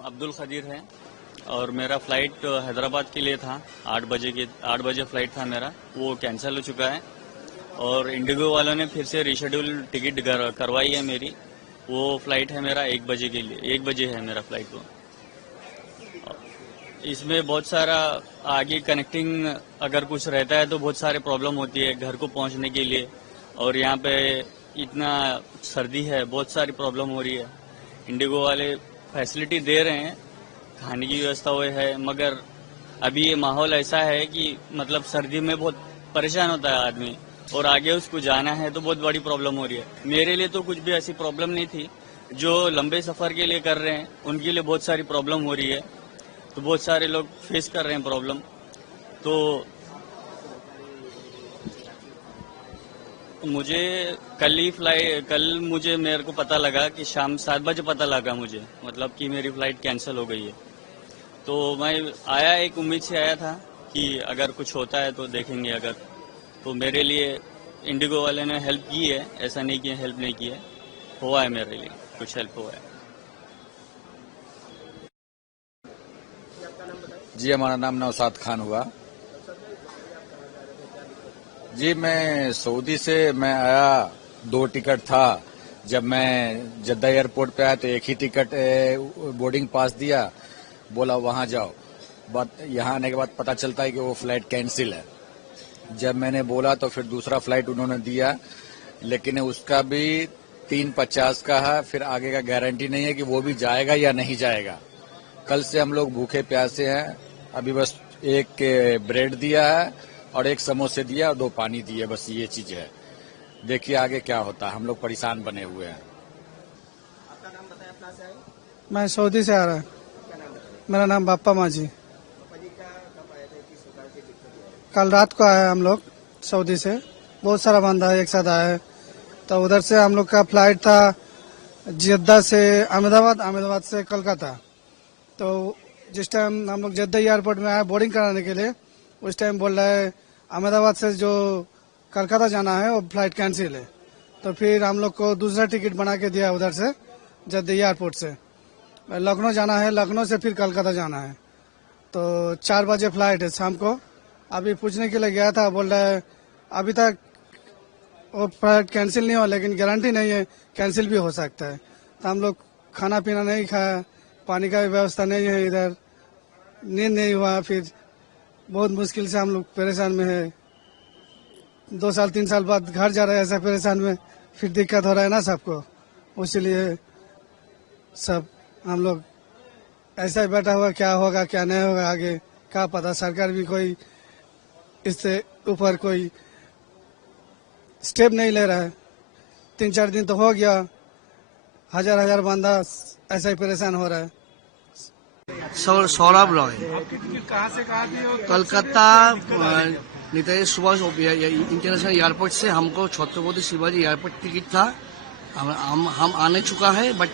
अब्दुल खदीर है और मेरा फ्लाइट हैदराबाद के लिए था। 8 बजे फ्लाइट था मेरा, वो कैंसिल हो चुका है और इंडिगो वालों ने फिर से रीशेड्यूल टिकट करवाई है मेरी। वो फ्लाइट है मेरा 1 बजे के लिए, 1 बजे है मेरा फ्लाइट। वो इसमें बहुत सारा आगे कनेक्टिंग अगर कुछ रहता है तो बहुत सारे प्रॉब्लम होती है घर को पहुंचने के लिए, और यहाँ पे इतना सर्दी है, बहुत सारी प्रॉब्लम हो रही है। इंडिगो वाले फैसिलिटी दे रहे हैं, खाने की व्यवस्था हुई है, मगर अभी ये माहौल ऐसा है कि मतलब सर्दी में बहुत परेशान होता है आदमी, और आगे उसको जाना है तो बहुत बड़ी प्रॉब्लम हो रही है। मेरे लिए तो कुछ भी ऐसी प्रॉब्लम नहीं थी, जो लंबे सफर के लिए कर रहे हैं उनके लिए बहुत सारी प्रॉब्लम हो रही है, तो बहुत सारे लोग फेस कर रहे हैं प्रॉब्लम। तो मुझे कल मुझे मेरे को पता लगा कि शाम 7 बजे पता लगा मुझे, मतलब कि मेरी फ्लाइट कैंसिल हो गई है। तो मैं आया, एक उम्मीद से आया था कि अगर कुछ होता है तो देखेंगे। अगर तो मेरे लिए इंडिगो वाले ने हेल्प की है, ऐसा नहीं कि हेल्प नहीं की है, हुआ है मेरे लिए कुछ हेल्प हुआ है। जी, हमारा नाम नौशाद खान हुआ। जी, मैं सऊदी से मैं आया, 2 टिकट था। जब मैं जद्दा एयरपोर्ट पे आया तो एक ही टिकट बोर्डिंग पास दिया, बोला वहां जाओ। बट यहाँ आने के बाद पता चलता है कि वो फ्लाइट कैंसिल है। जब मैंने बोला तो फिर दूसरा फ्लाइट उन्होंने दिया, लेकिन उसका भी 3:50 का है, फिर आगे का गारंटी नहीं है कि वो भी जाएगा या नहीं जाएगा। कल से हम लोग भूखे प्यासे हैं, अभी बस एक ब्रेड दिया है और एक समोसे दिया और 2 पानी दिए, बस ये चीज है। देखिए आगे क्या होता है, हम लोग परेशान बने हुए हैं। आपका नाम बताया, कहाँ से आए? मैं सऊदी से आ रहा है। मेरा नाम बाप्पा माजी। कब आए थे, किस प्रकार की दिक्कत है? कल रात को आया हम लोग सऊदी से, बहुत सारा बंदा एक साथ आया है। तो उधर से हम लोग का फ्लाइट था जद्दा से अहमदाबाद, अहमदाबाद से कोलकाता। तो जिस टाइम हम लोग जद्दा एयरपोर्ट में आए बोर्डिंग कराने के लिए, उस टाइम बोल रहा है अहमदाबाद से जो कोलकाता जाना है वो फ्लाइट कैंसिल है। तो फिर हम लोग को दूसरा टिकट बना के दिया उधर से जद्दा एयरपोर्ट से। लखनऊ जाना है, लखनऊ से फिर कोलकाता जाना है। तो 4 बजे फ्लाइट है शाम को। अभी पूछने के लिए गया था, बोल रहा है अभी तक वो फ्लाइट कैंसिल नहीं हुआ, लेकिन गारंटी नहीं है, कैंसिल भी हो सकता है। तो हम लोग खाना पीना नहीं खाया, पानी का भी व्यवस्था नहीं है इधर, नींद नहीं हुआ, फिर बहुत मुश्किल से हम लोग परेशान में है। 2 साल 3 साल बाद घर जा रहे हैं, ऐसा परेशान में फिर दिक्कत हो रहा है ना सबको, उसीलिए सब हम लोग ऐसा ही बैठा हुआ, क्या होगा क्या नहीं होगा आगे क्या पता। सरकार भी कोई इससे ऊपर कोई स्टेप नहीं ले रहा है। 3-4 दिन तो हो गया, हजार बंदा ऐसा ही परेशान हो रहा है। सौरभ रॉय, कहाँ से कहाँ थी? कलकत्ता नेताजी सुभाष इंटरनेशनल एयरपोर्ट से हमको छत्रपति शिवाजी एयरपोर्ट टिकट था। हम आने चुका है, बट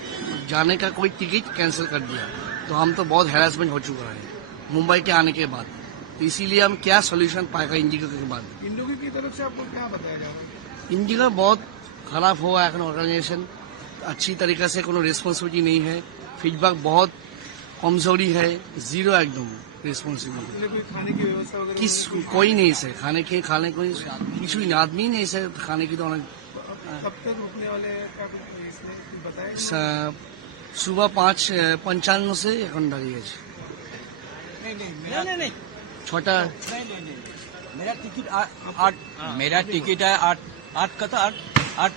जाने का कोई टिकट कैंसिल कर दिया। तो हम तो बहुत हैरेसमेंट हो चुका है मुंबई के आने के बाद। तो इसीलिए हम क्या सोल्यूशन पाएगा इंडिगो के बाद। इंडिगो की तरफ से आपको क्या बताया जा रहा है? इंडिगो बहुत खराब हुआ है, ऑर्गेनाइजेशन अच्छी तरीके से कोनो रिस्पॉन्सिबिलिटी नहीं है, फीडबैक बहुत कमजोरी है, जीरो एकदम रिस्पॉन्सिबिलिटी। खाने की व्यवस्था वगैरह किस कोई नहीं से खाने कोई किसी आदमी नहीं से खाने की। तो कब तक रुकने वाले हैं, क्या कुछ इसने कुछ बताया? सुबह 5:55 से এখন দাঁড়িয়েছে। नहीं छोटा मेरा टिकट 8 मेरा टिकट है 8 का था 8 आज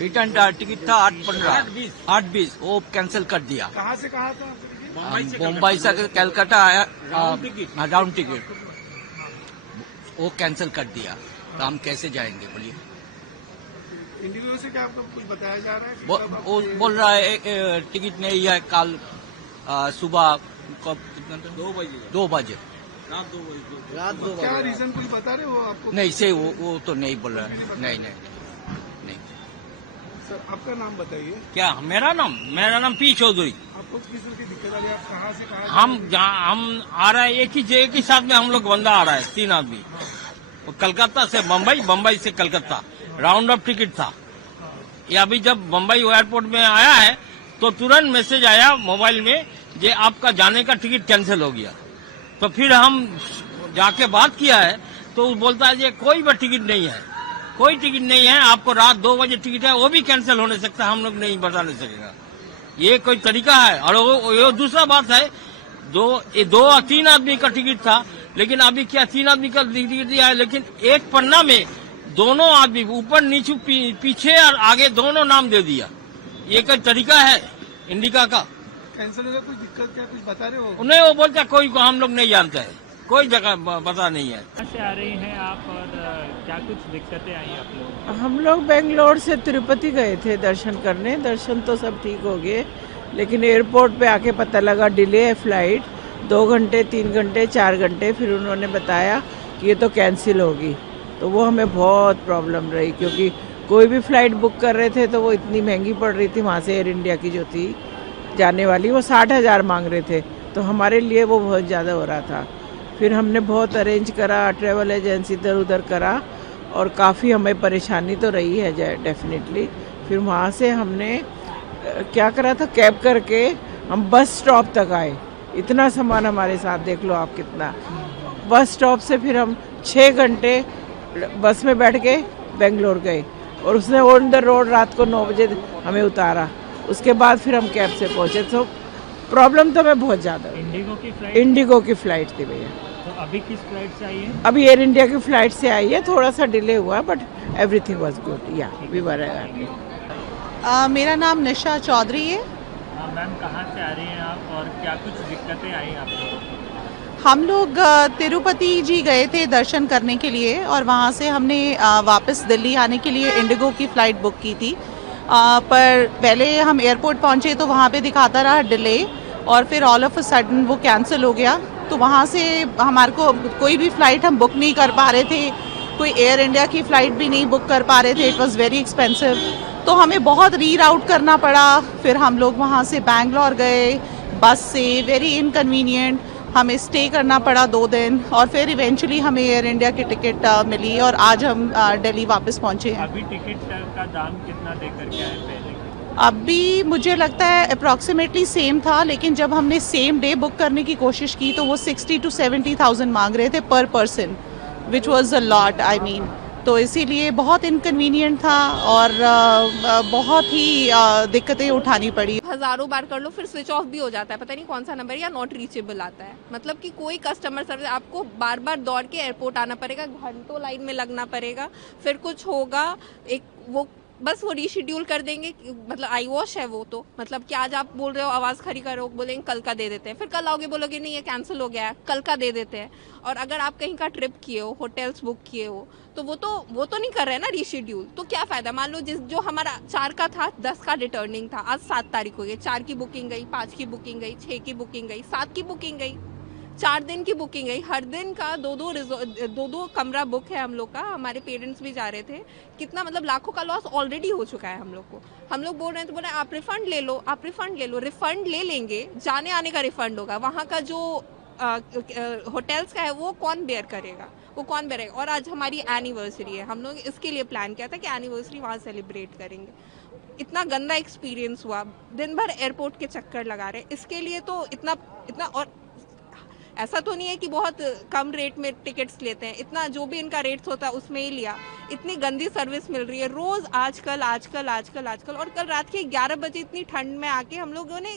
रिटर्न टिकट था 8:15 8:20 वो कैंसिल कर दिया। कहाँ से कहाँ था? मुंबई से कलकत्ता आया राउंड टिकट वो कैंसिल कर दिया। तो हम कैसे जाएंगे बोलिए? इंडिगो से क्या आपको कुछ बताया जा रहा है? वो बोल रहा है टिकट नहीं है, कल सुबह 2 बजे रात 2 क्या रीजन कुछ बता रहे हो आपको? नहीं से वो तो नहीं बोल रहा है। नहीं। सर आपका नाम बताइए। क्या मेरा नाम पी चौधरी। आपको किस तरह की दिक्कत आ रही है? आप कहाँ से कहाँ? हम आ रहे हैं एक ही साथ में हम लोग बंदा आ रहा है 3 आदमी। कलकत्ता से बम्बई से कलकत्ता राउंड अप टिकट था। ये अभी जब बम्बई एयरपोर्ट में आया है तो तुरंत मैसेज आया मोबाइल में कि आपका जाने का टिकट कैंसिल हो गया। तो फिर हम जाके बात किया है तो वो बोलता है ये कोई भी टिकट नहीं है, कोई टिकट नहीं है, आपको रात 2 बजे टिकट है, वो भी कैंसिल होने सकता है, हम लोग नहीं बता नहीं सकेगा। ये कोई तरीका है। और वो दूसरा बात है, 2-3 आदमी का टिकट था, लेकिन अभी क्या 3 आदमी का टिकट दिया है, लेकिन एक पन्ना में दोनों आदमी ऊपर नीचे पीछे और आगे दोनों नाम दे दिया। ये कोई तरीका है इंडिका का? कैंसिल होगा, कुछ दिक्कत क्या कुछ बता रहे हो? उन्हें वो बोलता कोई को हम लोग नहीं जानते है, कोई जगह पता नहीं है। कहाँ से आ रही हैं आप और क्या कुछ दिक्कतें आई आप लोग? हम लोग बेंगलोर से तिरुपति गए थे दर्शन करने। दर्शन तो सब ठीक हो गए, लेकिन एयरपोर्ट पे आके पता लगा डिले है फ्लाइट 2 घंटे 3 घंटे 4 घंटे। फिर उन्होंने बताया कि ये तो कैंसिल होगी। तो वो हमें बहुत प्रॉब्लम रही, क्योंकि कोई भी फ़्लाइट बुक कर रहे थे तो वो इतनी महंगी पड़ रही थी। वहाँ से एयर इंडिया की जो थी जाने वाली, वो 60,000 मांग रहे थे, तो हमारे लिए वो बहुत ज़्यादा हो रहा था। फिर हमने बहुत अरेंज करा, ट्रैवल एजेंसी इधर उधर करा, और काफ़ी हमें परेशानी तो रही है डेफिनेटली। फिर वहाँ से हमने क्या करा था, कैब करके हम बस स्टॉप तक आए। इतना सामान हमारे साथ, देख लो आप कितना। बस स्टॉप से फिर हम 6 घंटे बस में बैठ के बेंगलोर गए, और उसने ऑन द रोड रात को 9 बजे हमें उतारा। उसके बाद फिर हम कैब से पहुँचे। तो प्रॉब्लम तो हमें बहुत ज़्यादा। इंडिगो की फ़्लाइट थी भैया। तो अभी किस फ्लाइट से आई है? अभी एयर इंडिया की फ़्लाइट से आई है, थोड़ा सा डिले हुआ, बट एवरीथिंग वाज गुड। या वी वर हैप्पी। मेरा नाम निशा चौधरी है। मैम कहाँ से आ रही हैं आप और क्या कुछ दिक्कतें आई आप लोग? हम लोग तिरुपति जी गए थे दर्शन करने के लिए, और वहाँ से हमने वापस दिल्ली आने के लिए इंडिगो की फ़्लाइट बुक की थी। पर पहले हम एयरपोर्ट पहुँचे तो वहाँ पे दिखाता रहा डिले, और फिर ऑल ऑफ अ सडन वो कैंसिल हो गया। तो वहाँ से हमारे को कोई भी फ़्लाइट हम बुक नहीं कर पा रहे थे, कोई एयर इंडिया की फ़्लाइट भी नहीं बुक कर पा रहे थे। इट वाज वेरी एक्सपेंसिव, तो हमें बहुत रीराउट करना पड़ा। फिर हम लोग वहाँ से बैंगलोर गए बस से, वेरी इनकन्वीनियंट। हमें स्टे करना पड़ा 2 दिन, और फिर इवेंचुअली हमें एयर इंडिया की टिकट मिली, और आज हम दिल्ली वापस पहुँचे हैं। अभी टिकट का दाम कितना दे करके आए पहले? अभी मुझे लगता है अप्रॉक्सीमेटली सेम था, लेकिन जब हमने सेम डे बुक करने की कोशिश की तो वो 60,000 to 70,000 मांग रहे थे पर person, which was a lot. I mean, तो इसीलिए बहुत इनकन्वीनियंट था, और बहुत ही दिक्कतें उठानी पड़ी। हजारों बार कर लो फिर स्विच ऑफ भी हो जाता है, पता नहीं कौन सा नंबर या नॉट रीचेबल आता है। मतलब कि कोई कस्टमर सर्विस, आपको बार बार दौड़ के एयरपोर्ट आना पड़ेगा, घंटों लाइन में लगना पड़ेगा, फिर कुछ होगा, एक वो बस वो रीशेड्यूल कर देंगे। मतलब आई वॉश है वो, तो मतलब कि आज आप बोल रहे हो आवाज़ खड़ी करो, बोलेंगे कल का दे देते हैं, फिर कल आओगे बोलोगे नहीं ये कैंसिल हो गया है, कल का दे देते हैं। और अगर आप कहीं का ट्रिप किए हो, होटल्स बुक किए हो, तो वो तो नहीं कर रहे हैं ना रीशेड्यूल, तो क्या फ़ायदा। मान लो जो हमारा 4 का था, 10 का रिटर्निंग था, आज 7 तारीख हो गई, 4 की बुकिंग गई, 5 की बुकिंग गई, 6 की बुकिंग गई, 7 की बुकिंग गई, 4 दिन की बुकिंग गई। हर दिन का 2-2 कमरा बुक है हम लोग का। हमारे पेरेंट्स भी जा रहे थे। कितना मतलब लाखों का लॉस ऑलरेडी हो चुका है हम लोग को। हम लोग बोल रहे हैं तो बोल रहे हैं आप रिफंड ले लो, आप रिफंड ले लो। रिफंड ले लेंगे, जाने आने का रिफंड होगा, वहाँ का जो होटल्स का है वो कौन बेयर करेगा, वो कौन बेयर करेगा। और आज हमारी एनिवर्सरी है, हम लोग इसके लिए प्लान किया था कि एनिवर्सरी वहाँ सेलिब्रेट करेंगे। इतना गंदा एक्सपीरियंस हुआ, दिन भर एयरपोर्ट के चक्कर लगा रहे। इसके लिए तो इतना और ऐसा तो नहीं है कि बहुत कम रेट में टिकट्स लेते हैं, इतना जो भी इनका रेट्स होता है उसमें ही लिया। इतनी गंदी सर्विस मिल रही है रोज़, आजकल। और कल रात के 11 बजे इतनी ठंड में आके हम लोगों ने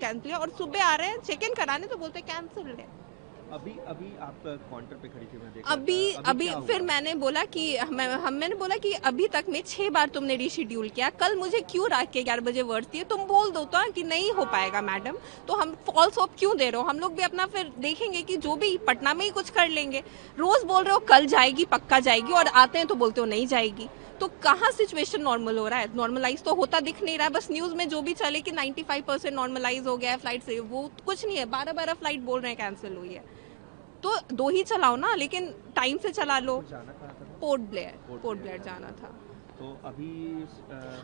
कैंसिल किया, और सुबह आ रहे हैं चेक इन कराने तो बोलते कैंसिल है। अभी आप काउंटर पे खड़ी थी, मैं देख अभी फिर मैंने बोला कि अभी तक में 6 बार तुमने रीशेड्यूल किया, कल मुझे क्यों रात के 11 बजे वर्ड दिए, तुम बोल दो तो कि नहीं हो पाएगा मैडम, तो हम फॉल्स होप क्यों दे रहे हो। हम लोग भी अपना फिर देखेंगे कि जो भी पटना में ही कुछ कर लेंगे। रोज बोल रहे हो कल जाएगी, पक्का जाएगी, और आते हैं तो बोलते हो नहीं जाएगी। तो कहाँ सिचुएशन नॉर्मल हो रहा है? नॉर्मलाइज तो होता दिख नहीं रहा है। बस न्यूज़ में जो भी चले कि 95% नॉर्मलाइज हो गया है फ्लाइट से, वो कुछ नहीं है। 12 फ्लाइट बोल रहे हैं कैंसिल हुई है, तो 2 ही चलाओ ना, लेकिन टाइम से चला लो। पोर्ट ब्लेयर जाना था। तो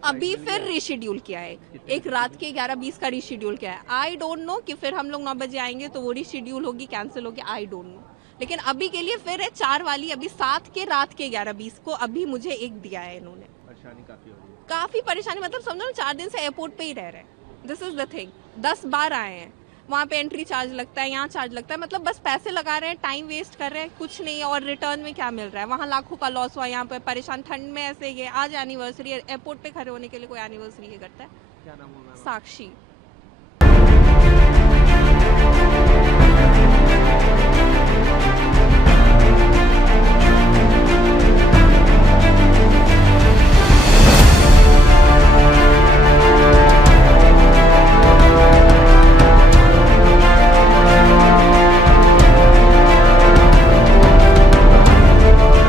अभी फिर रीशेड्यूल किया है, एक रात के 11:20 का रीशेड्यूल किया है। आई डोंट नो कि फिर हम लोग 9 बजे आएंगे तो वो रीशेड्यूल होगी, कैंसिल होगी, आई डोंट नो। लेकिन अभी के लिए फिर है 4 वाली, अभी 7 के रात के 11:20 को अभी मुझे एक दिया है इन्होंने। परेशानी काफी हो रही है। काफी परेशानी, मतलब समझो ना 4 दिन से एयरपोर्ट पे ही रह रहे हैं। This is the thing. 10 बार आए हैं, वहाँ पे एंट्री चार्ज लगता है, यहाँ चार्ज लगता है, मतलब बस पैसे लगा रहे हैं, टाइम वेस्ट कर रहे हैं, कुछ नहीं है। और रिटर्न में क्या मिल रहा है? वहाँ लाखों का लॉस हुआ, यहाँ पे परेशान ठंड में ऐसे। ये आज एनिवर्सरी है, एयरपोर्ट पे खड़े होने के लिए कोई एनिवर्सरी ये करता है? क्या नाम होगा? साक्षी।